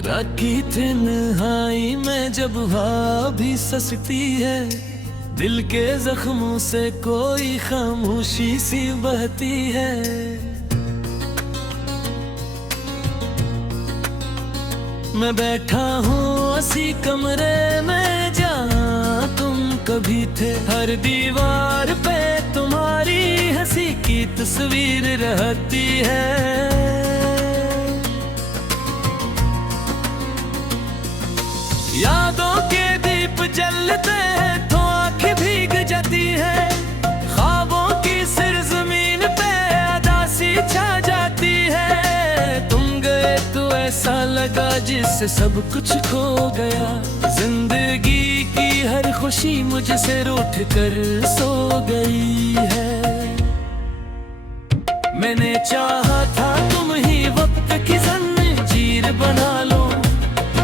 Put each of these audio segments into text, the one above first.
राखी तन्हाई में जब हवा भी ससती है, दिल के जख्मों से कोई खामोशी सी बहती है। मैं बैठा हूँ उसी कमरे में जहाँ तुम कभी थे, हर दीवार पे तुम्हारी हंसी की तस्वीर रहती है। यादों के दीप जलते हैं तो आंखें भीग जाती है, ख्वाबों की सिरजमीन पे अदासी छा जाती है। तुम गए तो ऐसा लगा जिससे सब कुछ खो गया, जिंदगी की हर खुशी मुझसे रूठ कर सो गई है। मैंने चाहा था तुम ही वक्त की जंजीर बना लो,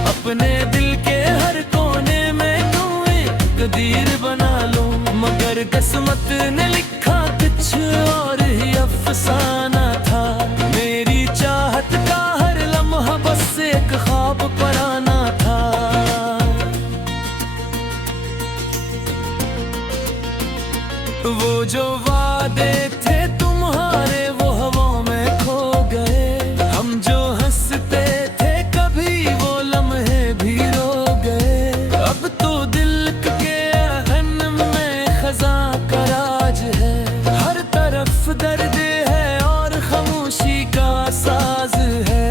अपने दिल के हर कोने में तुम एक कदीर बना लो, मगर किस्मत ने लिखा कुछ और ही अफसाना था। मेरी चाहत का हर लम्हा बस एक ख्वाब पराना था। वो जो वादे थे तुम्हारे वो हवाओं में खो गए, हम जो हंसते थे कभी वो लम्हे भी रो गए। अब तो दिल के अहन में खज़ां का राज है, हर तरफ दर्द है और खामोशी का साज है।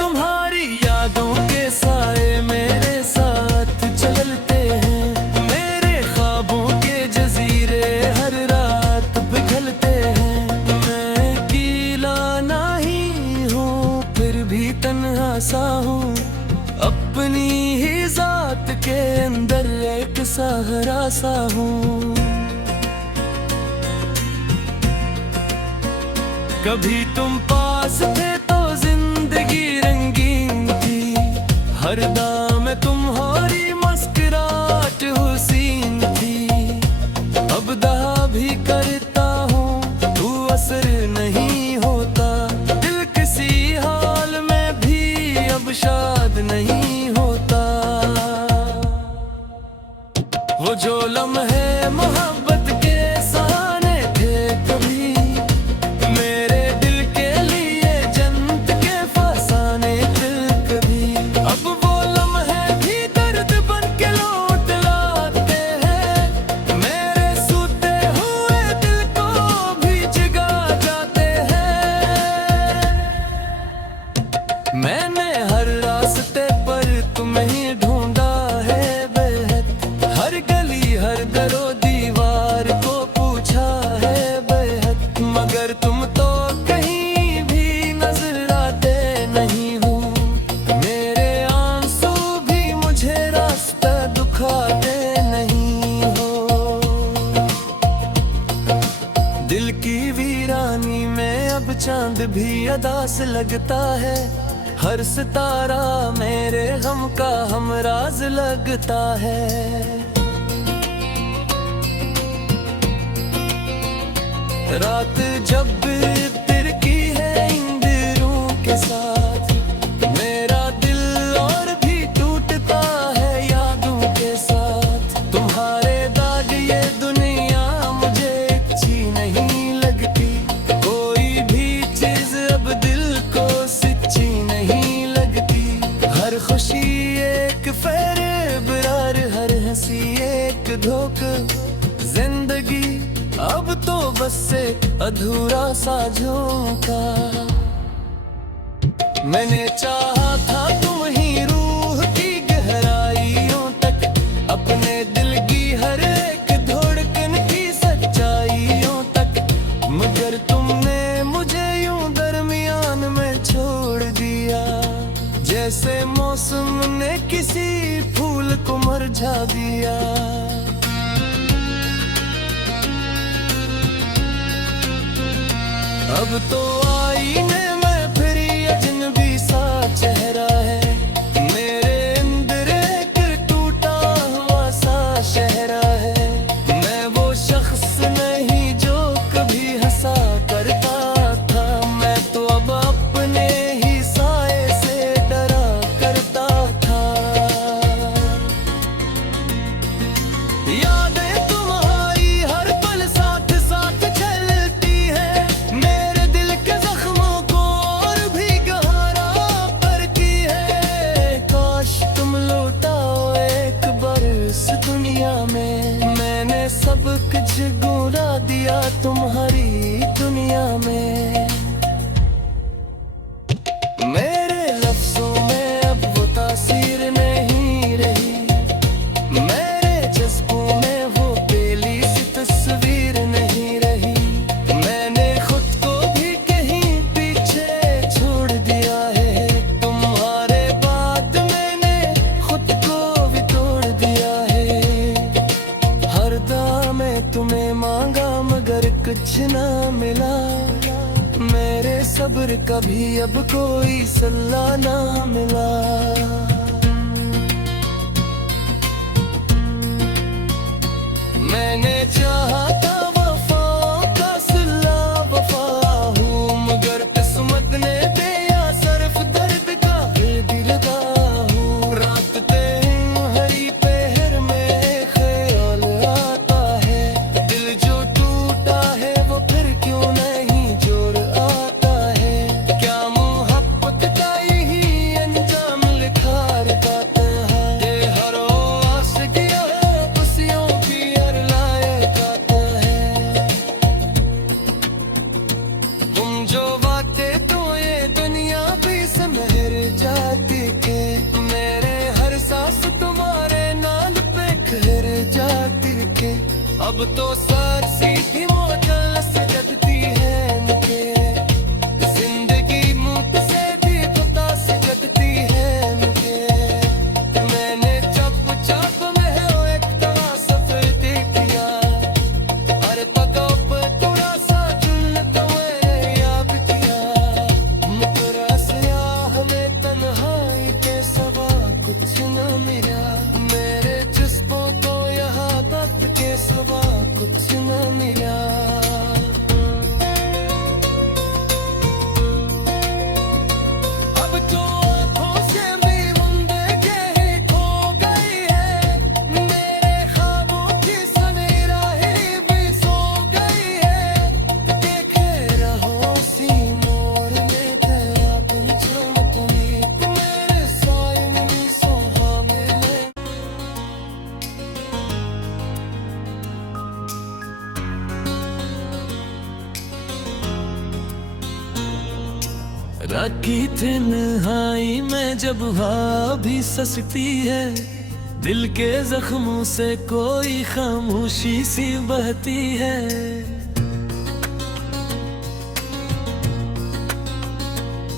तुम्हारी यादों के साए मेरे साथ चलते हैं, मेरे ख्वाबों के जजीरे हर रात पिघलते हैं। मैं अकेला नहीं हूँ फिर भी तन्हा सा हूँ, अपनी ही जात के अंदर एक सहारा सा हूँ। कभी तुम पास थे तो जिंदगी रंगीन थी, हर दाम में तुम्हारी मुस्कुराहट हुसीन थी। अब दहा भी करता हूँ तू असर नहीं होता, दिल किसी हाल में भी अब शाद नहीं होता। वो जो लम्हे मोहब्बत के सहाने थे कभी, मेरे दिल के लिए जन्नत के फसाने थे कभी, अब वो लम्हे भी दर्द बन के लौट लाते हैं। मेरे सूते हुए दिल को भी जगा जाते हैं। मैंने हर रास्ते पर तुम्हें ही ढूंढा है बेहद, हर गली हर दरो दीवार को पूछा है बेहद, मगर तुम तो कहीं भी नजर आते नहीं हो। मेरे आंसू भी मुझे रास्ता दिखाते नहीं हो। दिल की वीरानी में अब चांद भी अदास लगता है, हर सितारा मेरे गम का हमराज लगता है। रात जब तिरकी है इंद्रों के साथ, मेरा दिल और भी टूटता है यादों के साथ। तुम्हारे दाग ये दुनिया मुझे अच्छी नहीं लगती, कोई भी चीज अब दिल को सच्ची नहीं लगती। हर खुशी एक फेरे-बरार, हर हंसी एक धोखा, जिंदगी अब तो बस एक अधूरा सा झोंका। मैंने चाहा था तुम ही रूह की गहराइयों तक, अपने दिल की हर एक धड़कन की सच्चाइयों तक, मगर तुमने मुझे यूं दरमियान में छोड़ दिया, जैसे मौसम ने किसी फूल को मुरझा दिया। अब तो आईने में फिर अजनबी सा चेहरा है, मेरे अंदर एक टूटा हुआ सा शहरा है। मैं वो शख्स नहीं जो कभी हंसा करता था, मैं तो अब अपने ही दुनिया में। मैंने सब कुछ गुरा दिया तुम्हारी दुनिया में। मेरे लफ्जों में अब वो तासीर नहीं रही, मेरे जज्बों में वो पहली सी तस्वीर नहीं रही। मैंने खुद को भी कहीं पीछे छोड़ दिया है, तुम्हारे बाद मैंने खुद को भी तोड़ दिया है। हर दम में तुम्हें मांगा मगर कुछ ना मिला, मेरे सब्र का भी अब कोई सल्ला ना मिला। मैंने चाहा था वफाओं का सिला वफा हूँ, मगर किस्मत ने दिया सिर्फ दर्द का दिलदा हूँ। रात हरी पहर में ख्याल आता है, दिल जो टूटा है वो फिर क्यों नहीं जोड़ आता है। क्या मोहब्बत का यही अंजाम लिखा रहता है, ये हर आस गया है खुशियों की हर लायक आता है। तुम जो बातें तो ये दुनिया भी समहर जाती के, मेरे हर सांस तुम्हारे नाम पे खर जाती के। अब तो सर सीधी मोचल सजदती है मुझे, जिंदगी मुझ से भी खुदा सजदती है मुझे। मैंने चप चप में एक तरह सफर किया, हर पदों पे थोड़ा सा जुल्म तो मैंने याद किया। मुकरा स्याह में तन्हाई के सवा कुछ न मिला, मेरे जज्बों को यहाँ वक्त के सवा कुछ न मिला। अब तो आँखों से भी जिंदगी खो गई है, मेरे ख्वाबों की सवेरा ही भी सो गई है। देखे रहो सी मोर में तेरा पंचम तुम्हें, मेरे साए में सोहा मिले। राखी तन्हाई में जब हवा भी ससती है, दिल के जख्मों से कोई खामोशी सी बहती है।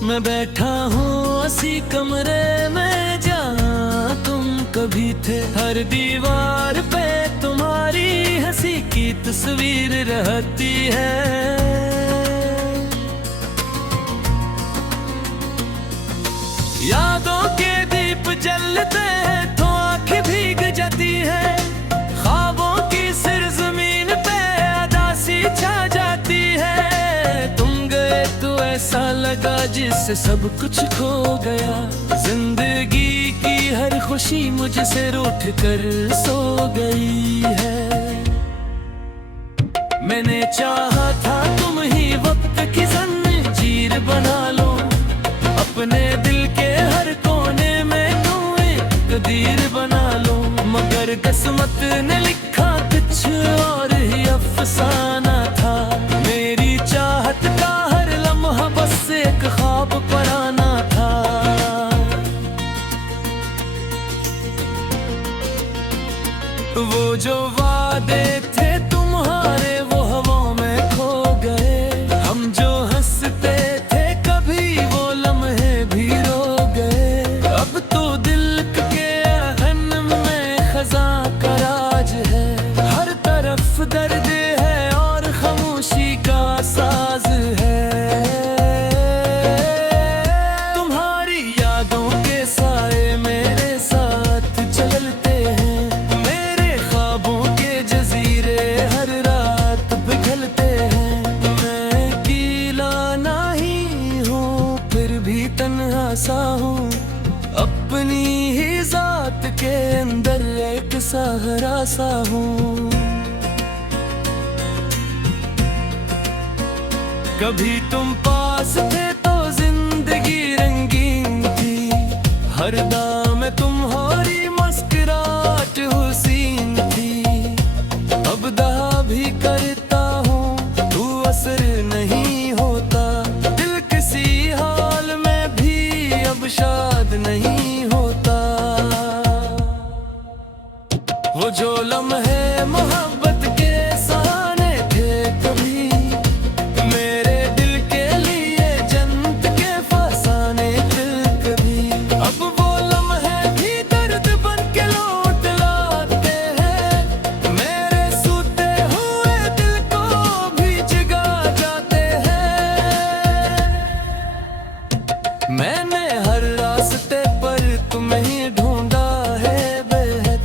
मैं बैठा हूँ उसी कमरे में जहाँ तुम कभी थे, हर दीवार पे तुम्हारी हंसी की तस्वीर रहती है। यादों के दीप जलते हैं तो आंखें भीग जाती है, ख्वाबों की सिर जमीन पे अदासी छा जाती है। तुम गए तो ऐसा लगा जिससे सब कुछ खो गया, जिंदगी की हर खुशी मुझसे रूठ कर सो गई है। मैंने चाहा था तुम ही वक्त की जंजीर बना लो, अपने दिल के हर कोने में तुम एक कदीर बना लो, मगर किस्मत ने लिखा कुछ और ही अफसाना था। मेरी चाहत का हर लम्हा बस एक ख्वाब पराना था। वो जो वादे थे तुम्हारे वो हवाओं में खो गए, हम जो हंसते थे कभी वो लम्हे भी रो गए। अब तो दिल के अहन में खजा का राज है, हर तरफ दर्द है और खामोशी का साज है। तुम्हारी यादों के साए मेरे साथ चलते हैं, मेरे ख्वाबों के जजीरे हर रात पिघलते हैं। मैं अकेला नहीं हूँ फिर भी तन्हा सा हूँ, अपनी ही जात के अंदर एक सहारा सा हूँ। कभी तुम पास थे तो जिंदगी रंगीन थी, हर दाम तुम्हारी मुस्कुराहट हुसीन वो जो लम्हे मोहब्बत के सहाने थे कभी, मेरे दिल के लिए जन्नत के फसाने थे कभी। अब वो लम्हे भी दर्द बन के लौट लाते हैं, मेरे सोते हुए दिल को भी जगा जाते हैं। मैंने हर रास्ते पर तुम्हें ही ढूंढा है बेहद,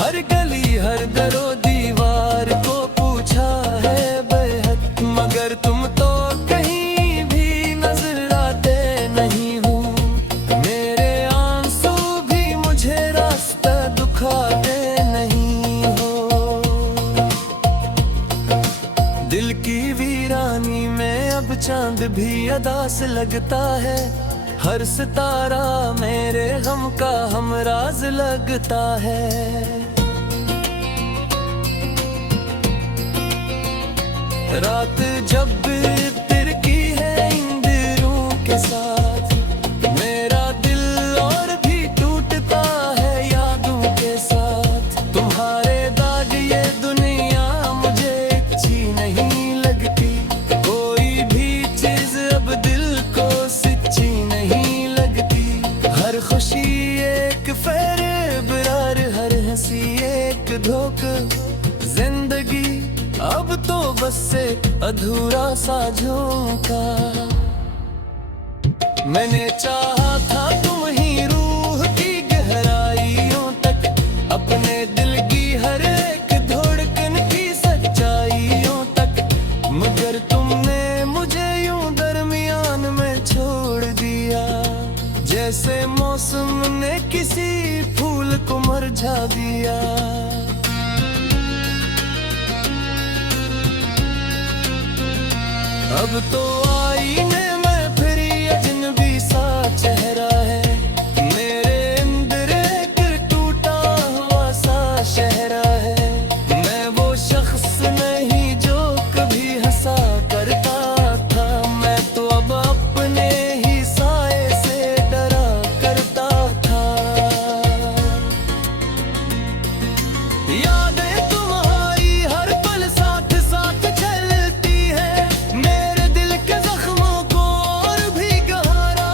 हर गली हर दरो दीवार को पूछा है बेहद, मगर तुम तो कहीं भी नजर आते नहीं हो। मेरे आंसू भी मुझे रास्ता दिखाते नहीं हो। दिल की वीरानी में अब चांद भी अदास लगता है, हर सितारा मेरे गम का हमराज लगता है। रात जब तिरकी है इंद्रों के साथ, मेरा दिल और भी टूटता है यादों के साथ। तुम्हारे दाग ये दुनिया मुझे अच्छी नहीं लगती, कोई भी चीज अब दिल को सच्ची नहीं लगती। हर खुशी एक फरेब, हर हंसी एक धोखा, जिंदगी अब तो बस एक अधूरा सा झोंका। मैंने चाहा था तुम ही रूह की गहराइयों तक, अपने दिल की हर एक धड़कन की सच्चाइयों तक, मगर तुमने मुझे यूं दरमियान में छोड़ दिया, जैसे मौसम ने किसी फूल को मुरझा दिया। अब तो आईने में फिर अजनबी सा चेहरा है, मेरे अंदर एक टूटा हुआ सा शहरा है। मैं वो शख्स नहीं जो कभी हंसा करता था, मैं तो अब अपने ही साए से डरा करता था। यादें तुम्हारी हर पल साथ साथ चलती है, मेरे दिल के जख्मों को और भी गहरा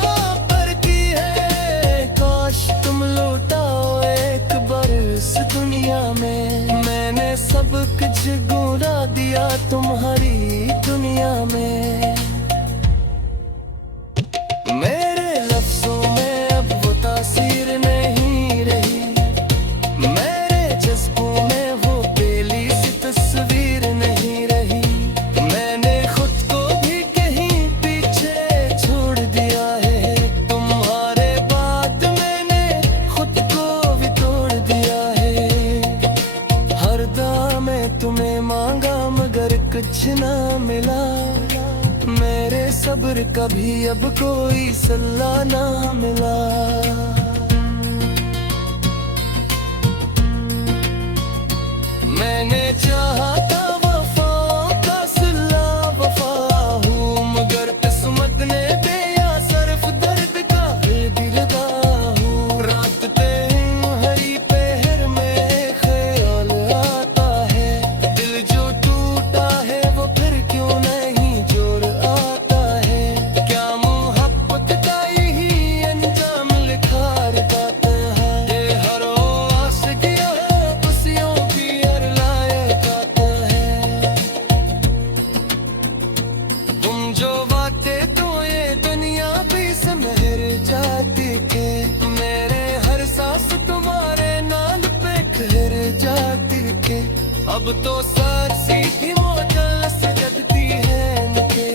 करती है। काश तुम लौटाओ एक बार इस दुनिया में, मैंने सब कुछ गुरा दिया तुम्हारी दुनिया में। मेरे लफ्जों में अब वो तासीर नहीं रही, मेरे जज्बों में वो पहली सी तस्वीर नहीं रही। मैंने खुद को भी कहीं पीछे छोड़ दिया है, तुम्हारे बाद मैंने खुद को भी तोड़ दिया है। हर दम में तुम्हें मांगा मगर कुछ ना मिला, मेरे सब्र का भी अब कोई सल्ला ना मिला। मैंने चाहा था वफाओं का सिला वफा हूँ, मगर किस्मत ने दिया सिर्फ दर्द का दिलदा हूँ। रात हरी पहर में ख्याल आता है, दिल जो टूटा है वो फिर क्यों नहीं जोर आता है। क्या मोहब्बत का यही अंजाम लिखा रहता है, ये हर आस किया खुशियों की हर लायक आता है। तुम जो बातें तो ये दुनिया भी समहर जाती के, मेरे हर सांस तुम्हारे नाम पे ठहर जाती के। अब तो सारी ही मोचल से जगती है नके,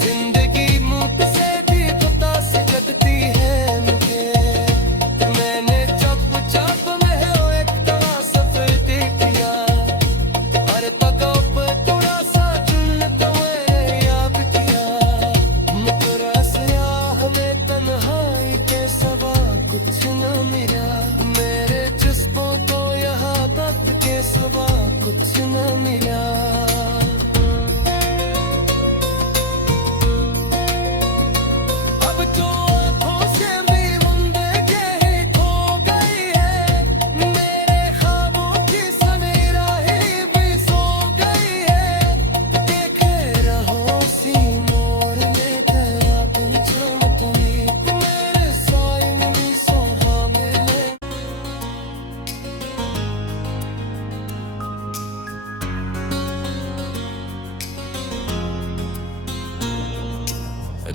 जिंदगी मुझ से भी पता से जगती है नके। मैंने चप चप में हो एक तरह सफर किया, अरे तकब थोड़ा सा चुन तुम्हें याद किया। मुकरा स्याह में तन्हाई के सवा कुछ न मिला, मेरे जिस्मों को यहाँ दर्द के सवा कुछ न मिला।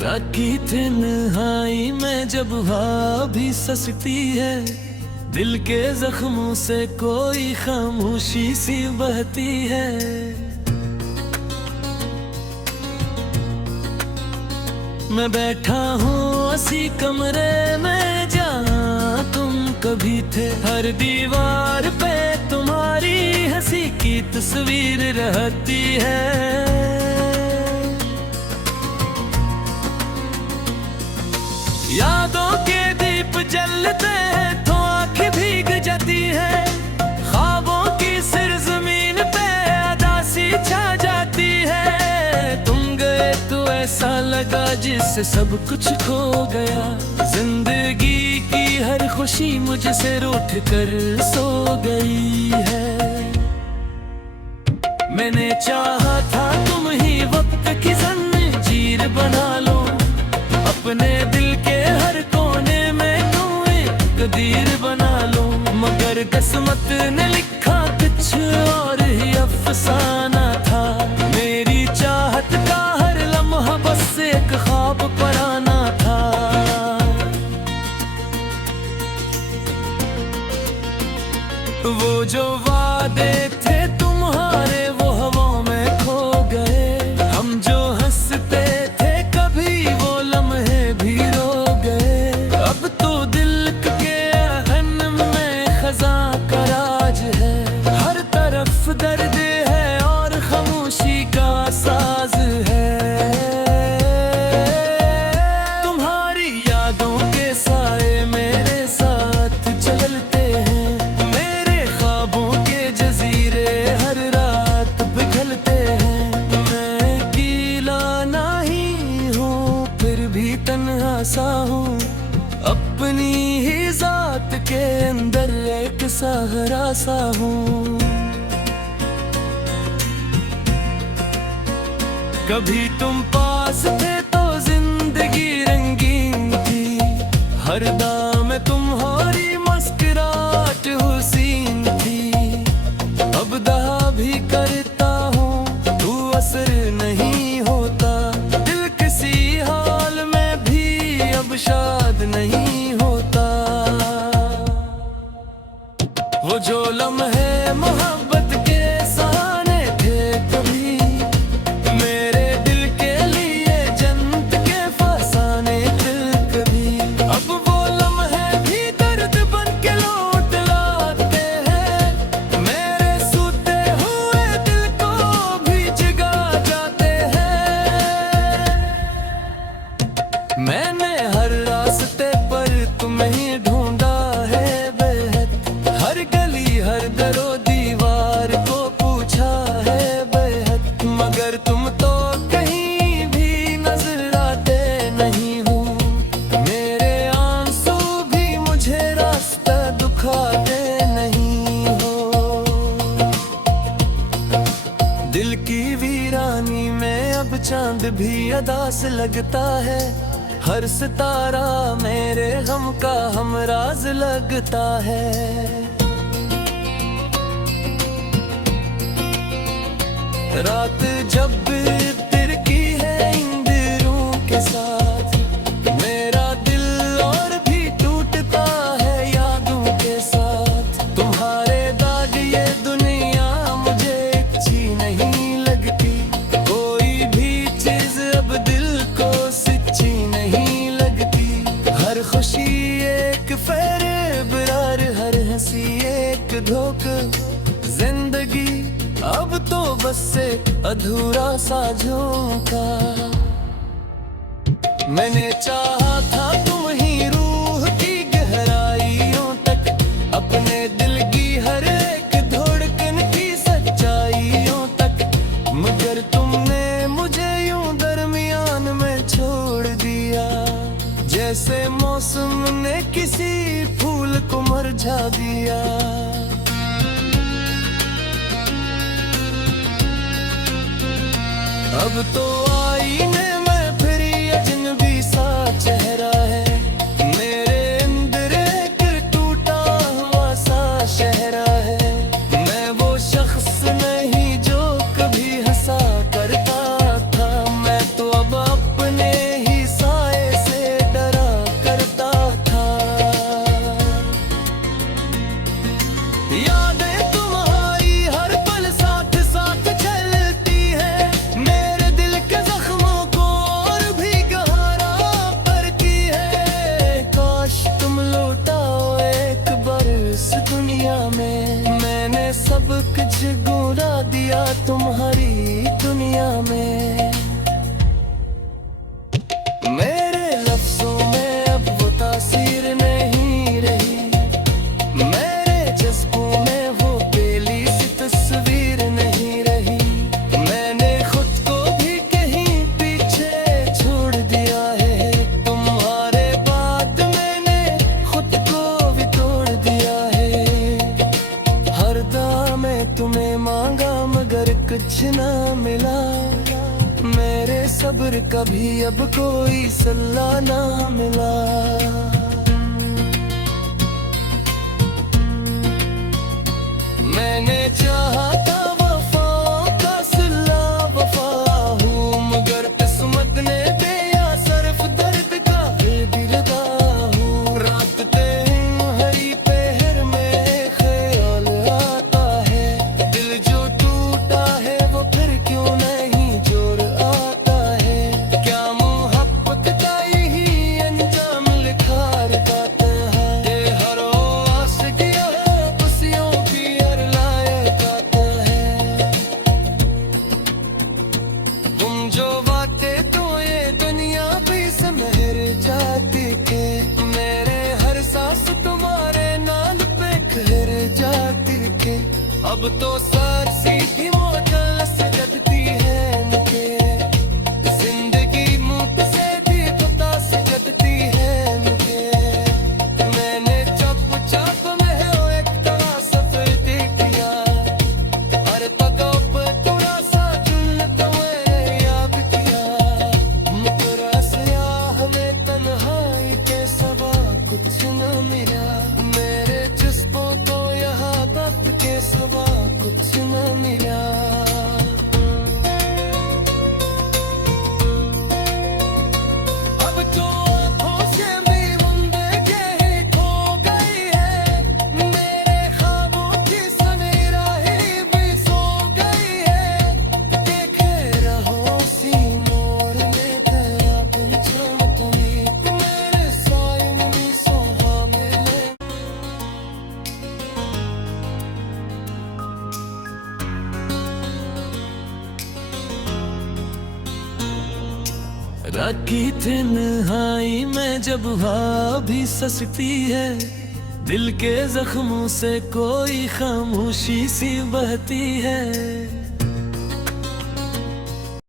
राखी तन्हाई में जब हवा भी ससती है, दिल के जख्मों से कोई खामोशी सी बहती है। मैं बैठा हूँ उसी कमरे में जहाँ तुम कभी थे, हर दीवार पे तुम्हारी हंसी की तस्वीर रहती है। यादों के दीप जलते हैं तो आंखें भीग जाती है, ख्वाबों की सिरजमीन पे अदासी छा जाती है। तुम गए तो ऐसा लगा जिससे सब कुछ खो गया, जिंदगी की हर खुशी मुझसे रूठ कर सो गई है। मैंने चाहा था तुम ही वक्त की जंजीर बना लो, अपने दिल के हर कोने में तुम एक कदीर बना लो, मगर किस्मत ने लिखा कुछ और ही अफसाना था। मेरी चाहत का हर लम्हा बस एक ख्वाब पराना था। वो जो वादे थे तुम्हारे वो हवाओं में खो गए, हम जो हंसते थे कभी वो लम्हे भी रो गए। अब तो दिल के अहन में खज़ां का राज है, हर तरफ दर्द है और खामोशी का साज है। तुम्हारी यादों के साए मेरे साथ चलते हैं, मेरे ख्वाबों के जजीरे हर रात पिघलते हैं। मैं अकेला नहीं हूँ फिर भी तन्हा सा हूँ, अपनी ही जात के अंदर एक सहारा सा हूँ। कभी तुम पास थे तो जिंदगी रंगीन थी, हर दाम तुम्हारी मुस्कुराहट हुसीन थी। अब दहा भी करता हूँ तू असर नहीं होता, दिल किसी हाल में भी अब शाद नहीं होता। वो जो लम्हे मोहब्बत के सहाने थे कभी, मेरे दिल के लिए जन्नत के फसाने थे कभी, अब वो लम्हे भी दर्द बन के लौट लाते हैं। मेरे सूते हुए दिल को भी जगा जाते हैं। मैंने हर रास्ते पर तुम्हें ढूंढा है बेहद, हर गली हर दरो दीवार को पूछा है बेहद, मगर तुम तो कहीं भी नजर आते नहीं हो। मेरे आंसू भी मुझे रास्ता दिखाते नहीं हो। दिल की वीरानी में अब चांद भी अदास लगता है, हर सितारा मेरे गम का हमराज लगता है। रात जब तिरकी है इंदिरों के साथ, मेरा दिल और भी टूटता है यादों के साथ। तुम्हारे दाग ये दुनिया मुझे अच्छी नहीं लगती, कोई भी चीज अब दिल को सच्ची नहीं लगती। हर खुशी एक फरेबरार, हर हंसी एक धोखा, जिंदगी अब तो बस से अधूरा सा झोंका। मैंने चाहा था तुम ही रूह की गहराइयों तक, अपने दिल की हर एक धड़कन की सच्चाइयों तक, मगर तुमने मुझे यूं दरमियान में छोड़ दिया, जैसे मौसम ने किसी फूल को मुरझा दिया। अब तो आईने में फिर अजनबी सा चेहरा है, मेरे अंदर एक टूटा हुआ सा शहरा है। मैं वो शख्स नहीं जो कभी हंसा करता था, मैं तो अब अपने ही यादें तुम्हारी हर पल साथ साथ चलती है, मेरे दिल के जख्मों को और भी गहरा करती है। काश तुम लौटाओ एक बार इस दुनिया में, मैंने सब कुछ गुरा दिया तुम्हारी दुनिया में। मेरे लफ्जों में अब वो तासीर नहीं रही, मेरे जज्बों में वो पहली सी तस्वीर नहीं रही। मैंने खुद को भी कहीं पीछे छोड़ दिया है, तुम्हारे बाद मैंने खुद को भी तोड़ दिया है। हर दम में तुम्हें मांगा मगर कुछ ना मिला, मेरे सब्र का भी अब कोई सल्ला ना मिला। मैंने चाहा था वफाओं का सिला वफा हूँ, मगर किस्मत ने दिया सिर्फ दर्द का बेदिर्दा हूँ। रात हरी पहर में ख्याल आता है, दिल जो टूटा है वो फिर क्यों नहीं जोड़ आता है। क्या मोहब्बत का यही अंजाम लिखा रहता है, ये हर आस किया है खुशियों की हर लायक आता है। तुम जो बातें तो ये दुनिया भी समहर जाती के, मेरे हर सांस तुम्हारे नाम पे ठहर जाती के। अब तो सर सीधी मोटल सजती है मुझे, जिंदगी मुझ से भी पता सजती है मुझे। मैंने चप चप में एक तरह सफेद किया, हर तकब थोड़ा सा जुल्म तुम्हें याद किया। मुकरा स्याह में तन्हाई के सवा कुछ न मिला, मेरे जज्बों को यहाँ वक्त के सवा कुछ न मिला। अब तो आँखों से भी जिंदगी खो गई है, मेरे ख्वाबों की सुनहरी भी सो गई है। देखे रहो सी मोर में तेरा बिन चमकनी, मेरे साए में भी सोहा मिले। राखी तन्हाई में जब हवा भी ससती है, दिल के जख्मों से कोई खामोशी सी बहती है।